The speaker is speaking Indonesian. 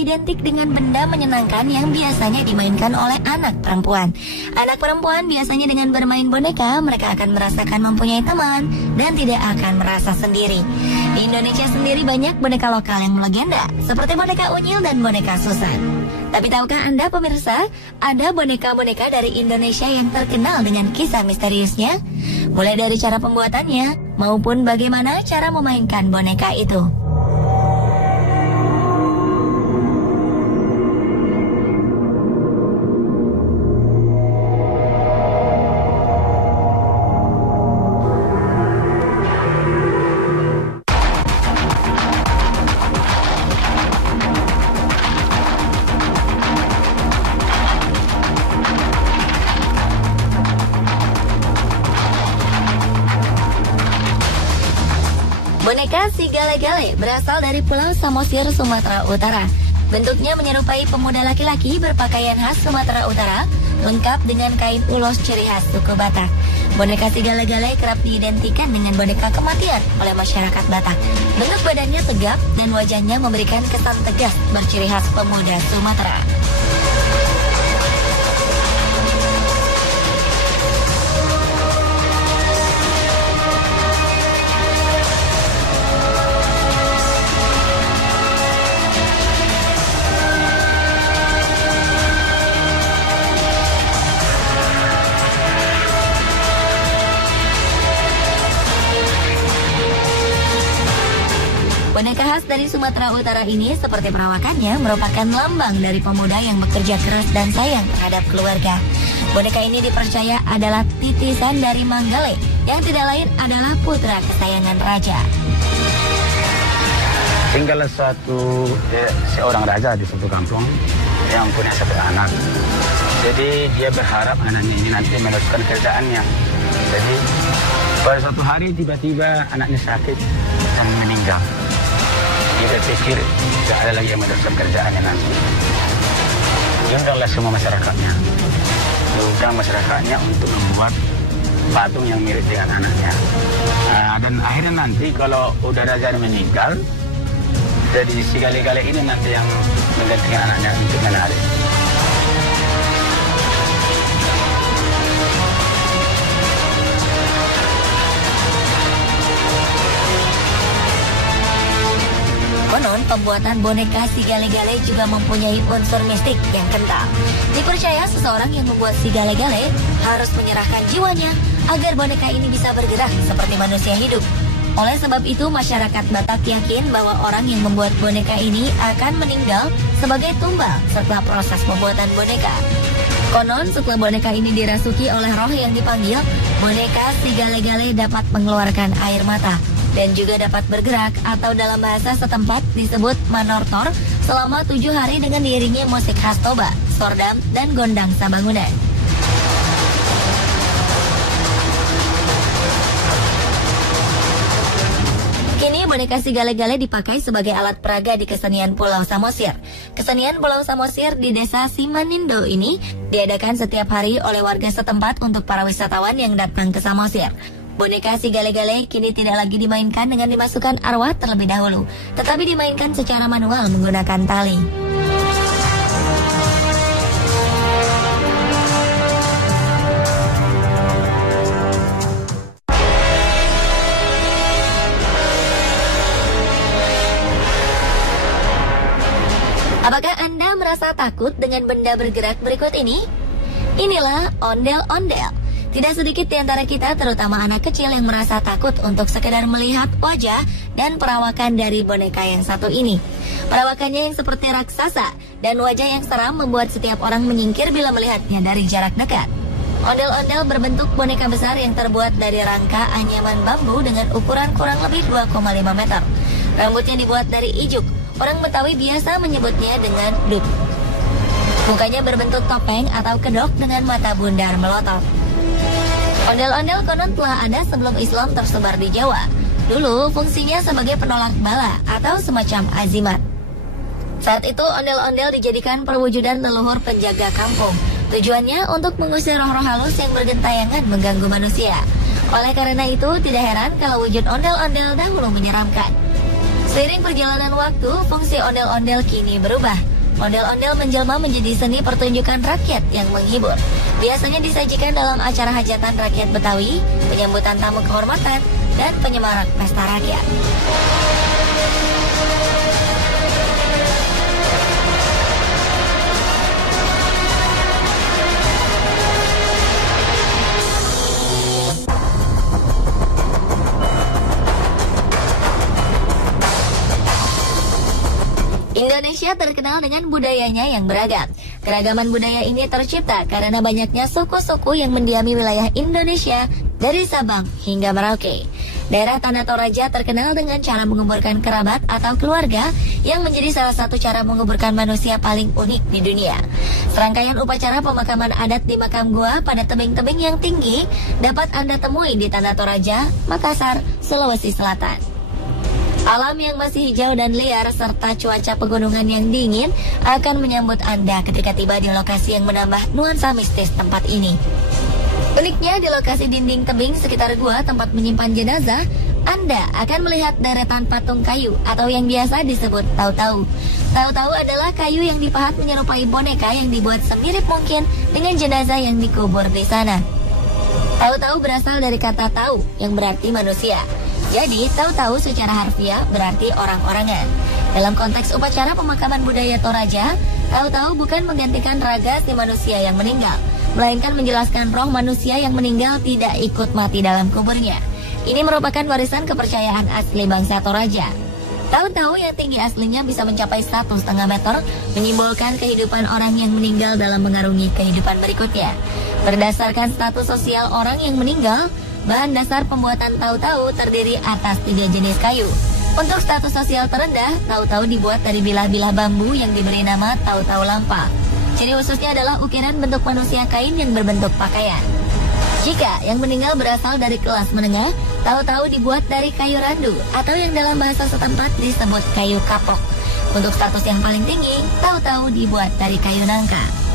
identik dengan benda menyenangkan yang biasanya dimainkan oleh anak perempuan. Anak perempuan biasanya dengan bermain boneka, mereka akan merasakan mempunyai teman dan tidak akan merasa sendiri. Di Indonesia sendiri banyak boneka lokal yang melegenda, seperti boneka Unyil dan boneka Susan. Tapi tahukah Anda pemirsa, ada boneka-boneka dari Indonesia yang terkenal dengan kisah misteriusnya? Mulai dari cara pembuatannya, maupun bagaimana cara memainkan boneka itu. Boneka si Gale-Gale berasal dari Pulau Samosir, Sumatera Utara. Bentuknya menyerupai pemuda laki-laki berpakaian khas Sumatera Utara, lengkap dengan kain ulos ciri khas suku Batak. Boneka si Gale-Gale kerap diidentikan dengan boneka kematian oleh masyarakat Batak. Bentuk badannya tegap dan wajahnya memberikan kesan tegas berciri khas pemuda Sumatera. Boneka khas dari Sumatera Utara ini seperti perawakannya merupakan lambang dari pemuda yang bekerja keras dan sayang terhadap keluarga. Boneka ini dipercaya adalah titisan dari Manggale yang tidak lain adalah putra kesayangan raja. Tinggal seorang raja di suatu kampung yang punya satu anak. Jadi dia berharap anaknya ini nanti meneruskan kerjaannya. Jadi pada suatu hari tiba-tiba anaknya sakit dan meninggal. Dia berpikir tidak ada lagi yang meneruskan kerjaannya nanti. Diundanglah semua masyarakatnya. Diundang masyarakatnya untuk membuat patung yang mirip dengan anaknya. Dan akhirnya nanti kalau udah raja meninggal, jadi si Gale-Gale ini nanti yang menggantikan anaknya untuk menari. Konon, pembuatan boneka si Gale-Gale juga mempunyai unsur mistik yang kental. Dipercaya seseorang yang membuat si Gale-Gale harus menyerahkan jiwanya agar boneka ini bisa bergerak seperti manusia hidup. Oleh sebab itu, masyarakat Batak yakin bahwa orang yang membuat boneka ini akan meninggal sebagai tumbal setelah proses pembuatan boneka. Konon, setelah boneka ini dirasuki oleh roh yang dipanggil, boneka si Gale-Gale dapat mengeluarkan air mata dan juga dapat bergerak atau dalam bahasa setempat disebut manortor selama 7 hari dengan diiringi musik khas Toba, sordam, dan gondang sabangunan. Kini boneka si Gale-Gale dipakai sebagai alat peraga di kesenian Pulau Samosir. Kesenian Pulau Samosir di desa Simanindo ini diadakan setiap hari oleh warga setempat untuk para wisatawan yang datang ke Samosir. Boneka si Gale-Gale kini tidak lagi dimainkan dengan dimasukkan arwah terlebih dahulu, tetapi dimainkan secara manual menggunakan tali. Apakah Anda merasa takut dengan benda bergerak berikut ini? Inilah ondel-ondel. Tidak sedikit di antara kita, terutama anak kecil, yang merasa takut untuk sekedar melihat wajah dan perawakan dari boneka yang satu ini. Perawakannya yang seperti raksasa dan wajah yang seram membuat setiap orang menyingkir bila melihatnya dari jarak dekat. Ondel-ondel berbentuk boneka besar yang terbuat dari rangka anyaman bambu dengan ukuran kurang lebih 2,5 meter. Rambutnya dibuat dari ijuk. Orang Betawi biasa menyebutnya dengan duk. Mukanya berbentuk topeng atau kedok dengan mata bundar melotot. Ondel-ondel konon telah ada sebelum Islam tersebar di Jawa. Dulu fungsinya sebagai penolak bala atau semacam azimat. Saat itu ondel-ondel dijadikan perwujudan leluhur penjaga kampung. Tujuannya untuk mengusir roh-roh halus yang bergentayangan mengganggu manusia. Oleh karena itu tidak heran kalau wujud ondel-ondel dahulu menyeramkan. Seiring perjalanan waktu, fungsi ondel-ondel kini berubah. Ondel-ondel menjelma menjadi seni pertunjukan rakyat yang menghibur. Biasanya disajikan dalam acara hajatan rakyat Betawi, penyambutan tamu kehormatan, dan penyemarak pesta rakyat. Indonesia terkenal dengan budayanya yang beragam. Keragaman budaya ini tercipta karena banyaknya suku-suku yang mendiami wilayah Indonesia dari Sabang hingga Merauke. Daerah Tanah Toraja terkenal dengan cara menguburkan kerabat atau keluarga yang menjadi salah satu cara menguburkan manusia paling unik di dunia. Serangkaian upacara pemakaman adat di makam gua pada tebing-tebing yang tinggi dapat Anda temui di Tanah Toraja, Makassar, Sulawesi Selatan. Alam yang masih hijau dan liar serta cuaca pegunungan yang dingin akan menyambut Anda ketika tiba di lokasi yang menambah nuansa mistis tempat ini. Uniknya di lokasi dinding tebing sekitar gua tempat menyimpan jenazah, Anda akan melihat deretan patung kayu atau yang biasa disebut tau-tau. Tau-tau adalah kayu yang dipahat menyerupai boneka yang dibuat semirip mungkin dengan jenazah yang dikubur di sana. Tau-tau berasal dari kata tau yang berarti manusia. Jadi, tau-tau secara harfiah berarti orang-orangan. Dalam konteks upacara pemakaman budaya Toraja, tau-tau bukan menggantikan raga si manusia yang meninggal, melainkan menjelaskan roh manusia yang meninggal tidak ikut mati dalam kuburnya. Ini merupakan warisan kepercayaan asli bangsa Toraja. Tau-tau yang tinggi aslinya bisa mencapai 1,5 meter, menyimbolkan kehidupan orang yang meninggal dalam mengarungi kehidupan berikutnya. Berdasarkan status sosial orang yang meninggal, bahan dasar pembuatan tau-tau terdiri atas 3 jenis kayu. Untuk status sosial terendah, tau-tau dibuat dari bilah-bilah bambu yang diberi nama tau-tau lampa. Ciri khususnya adalah ukiran bentuk manusia kain yang berbentuk pakaian. Jika yang meninggal berasal dari kelas menengah, tau-tau dibuat dari kayu randu atau yang dalam bahasa setempat disebut kayu kapok. Untuk status yang paling tinggi, tau-tau dibuat dari kayu nangka.